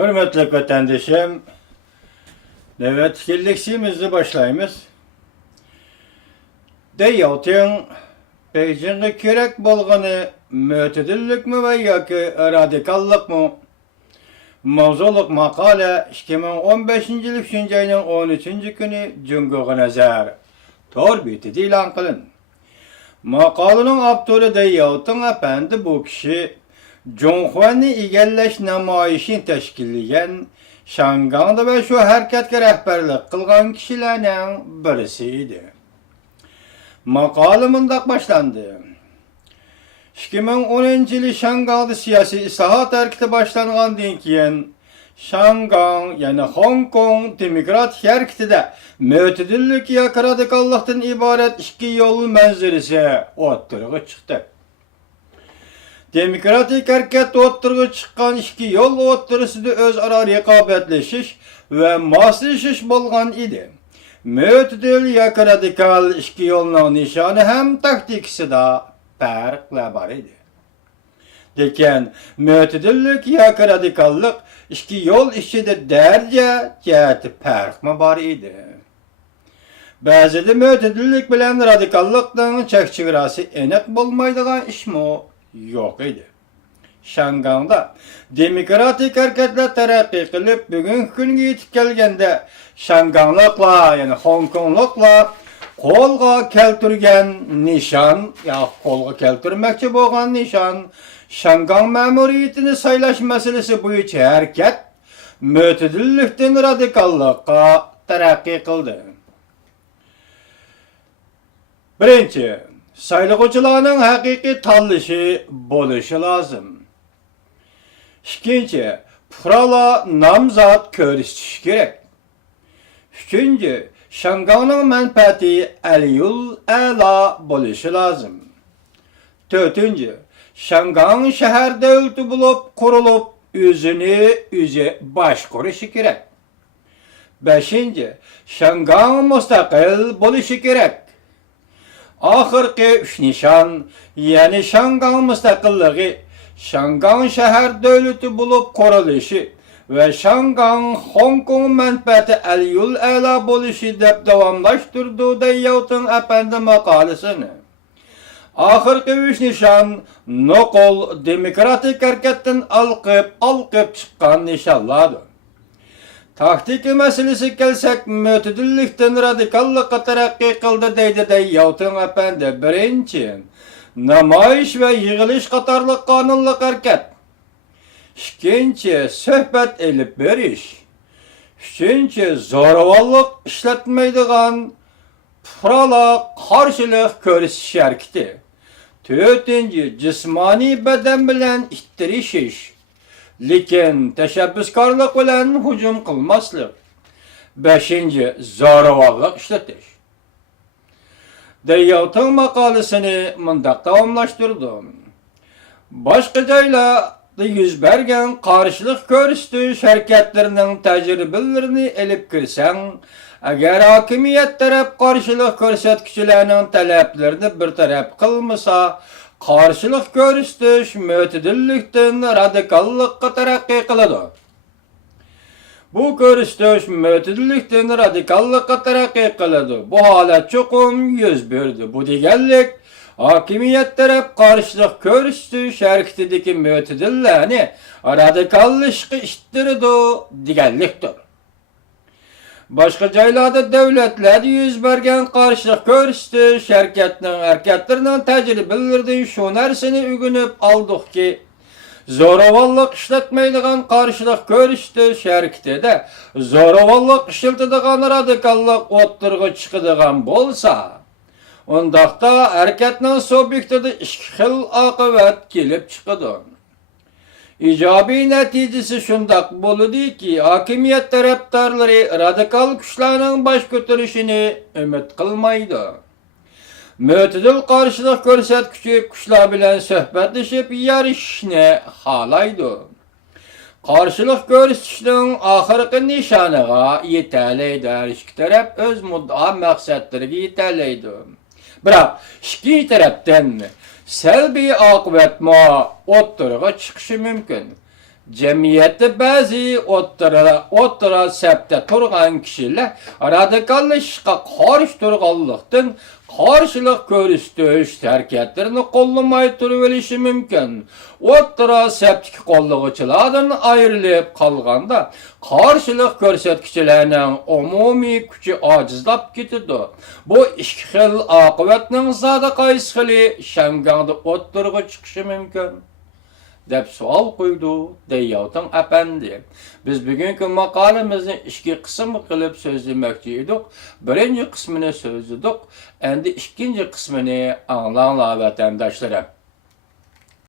Hürmetli vatandaşım, evet, kirliksimizi başlayımız. Deyotun, Beijing'e kerek bolğanı mütedillik mi ve yoki radikallık mı? Mavzuluk makale 2015-yıl 3. ayının 13. günü Cumhur'a nazar. Torbiti ilan kılın. Makalenin avtoru Deyotun efendi bu kişi Cumhur'u igelleş namayişini teşkilleyen Şangang'da ve şu hareketke rehberlik kılgan kişilerden birisiydi. Makale mındak başlandı. 2010 yılı Şangang'da siyasi islahat hareketi başlanğandan keyin Şangang yani Hong Kong Demokrat hareketide mütedillik yoki radikallıktan ibaret iki yol manzarası ortaya çıktı. Demokratik hareket ortaya çıkan iki yol ortasında özara rekabetleşiş ve maslaşış bolğan idi. Mütedil yoki radikal iki yolun nişanı hem taktikisi da farklı var idi. Lekin mütedillik yoki radikallık iki yol içinde derece cihati fark mı var idi? Bazıda mütedillik bilen radikallıktan çekçigirası enek bolmaydıgan iş mi yok idi. Şangang'da demokratik hareketler terakki kılıp bugün günge yetip kelgende Şanganglıkla yani Hong Konglukla kolga keltirgen nişan ya kolga keltirmekçi bolğan nişan Şangang memuriyetini saylaş meselesi boyunca hareket mütedillikten radikallıkka terakki kıldı. Birinci, saylıqçılarning haqiqiy tanlışı bolışı lazım. İkinci, puhrala namzat körüstiş gerek. Üçüncü, Şangang'ın menfaati el-yul a'la bolışı lazım. Dördüncü, Şangang şehir devleti bulup kurulup özünü başqurışı gerek. Beşinci, Şangang müstakil bolışı gerek. Ahırki üç nişan, yani Şangang müstakilliği, Şangang şehir devleti bulup kuruluşu ve Şangang Hong Kong menfaati el-yul a'la bolışı dep davamlaştırdığı Deyotun efendi makalesini. Ahırki üç nişan, nokol demokratik hareketten alqıp çıkan nişanlardır. Taktiki meselesi gelsek mütedillikten radikallıkka terakki kıldı deydi Deyotun efendi. Birinci, namayış ve yığılış katarlık kanunluk hareket. İkinci, söhbet elip beriş. Üçüncü, zoravallık işletmeydiğen puhrala karşılık körüsüş hareketi. Dördüncü, cismani beden bilen ittirişiş. Lekin teşebbüskarlık bilen hücum kılmaslık. Beşinci, zoravallık işletiş. Deyotun makalesini mındak davamlaştırdım. Başka jaylarda yüz bergen karşılık körüstüş hareketlerinin tecrübelerini elip kirsen, eğer hakimiyet taraf karşılık körsetkiçilerinin taleplerini bir taraf kılmasa, karşılık körüstüş mütedillikten radikallıkka terakki kılıdı. Bu körüstüş mütedillikten radikallıkka terakki kılıdı. Bu halet çokum yüz berdi. Bu digellik hakimiyet taraf karşılık körüstüş hareketideki mütedillerini radikallıkka iştirdi digelliktir. Başka jaylarda devletler yüz bergen karşılık körüstüş hareketlerinin tecrübelerden şu narsani ügünüp aldık ki zoravallık işletmeydiğen karşılık körüstüş hareketide zoravallık işletmeydiğen radikallık ottırgı çıkıdığan bolsa ondaqda hareketinin subyektide iki xil akıbet kelip çıkıdı. İcabi neticesi şundak boludu ki hakimiyet taraftarları radikal güçlerinin baş götürüşünü ümit kılmaydı. Mütedil karşılık körsetküçü güçler bilen söhbetleşip yarışını halaydı. Karşılık görüşünün ahırkı nişanıga yeterliydi. Her iki taraf öz mudda maksatları yeterliydi. Biroq iki tarafdan selbiy oqibat ortaya chiqishi mumkin. Cemiyette bazı o'ttira septe turgan kişiler radikallaşışqa qarşı turganlıqdan qarşılık görüstüş hareketlerini qo'llamay turib olishi mumkin. O'ttira septiki qo'llovchilardan ayrilib qolganda qarşılık ko'rsatkichilarning umumiy kuchi ojizlab ketadi. Bu ikki xil oqibatning zodi qaysi xili Şamganda o'ttirga chiqishi mumkin? Deb savol qo'ydi Deyovtan apandi. Biz bugungi maqolamizni ikki qism qilib so'zlamoqchi edik. Birinchi qismini so'zladik, endi ikkinchi qismini anglanglar vatandoshlarim.